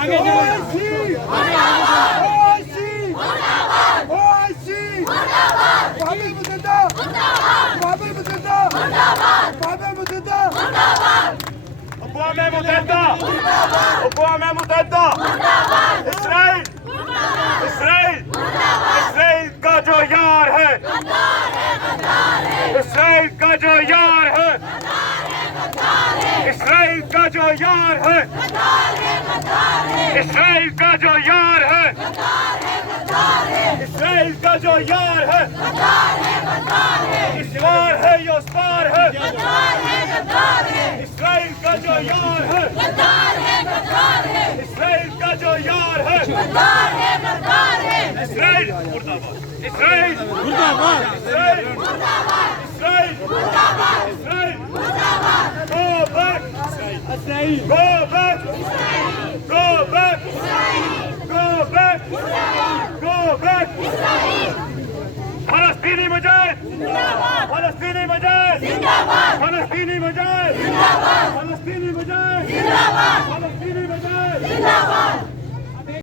आगे अक़वाम मुत्तहिदा Israel Israel Israel का जो यार है, इस्राइल का जो यार है, इस्राइल का जो यार है, इस्राइल का जो यार है, इस्राइल का जो यार है, इस बार है या उस पार है, इस्राइल का जो यार है, इस्राइल का जो यार है, इस्राइल मुर्दाबाद, इस्राइल मुर्दाबाद, इस्राइल मुर्दाबाद, इस्राइल मुर्दाबाद, इस्राइल मुर्दाबाद, go back, Israel, go back, go back, go back, go back, फलस्तीनी मुजाहिद जिंदाबाद, फलस्तीनी मुजाहिद जिंदाबाद, फलस्तीनी मुजाहिद जिंदाबाद, फलस्तीनी मुजाहिद जिंदाबाद, फलस्तीनी मुजाहिद जिंदाबाद।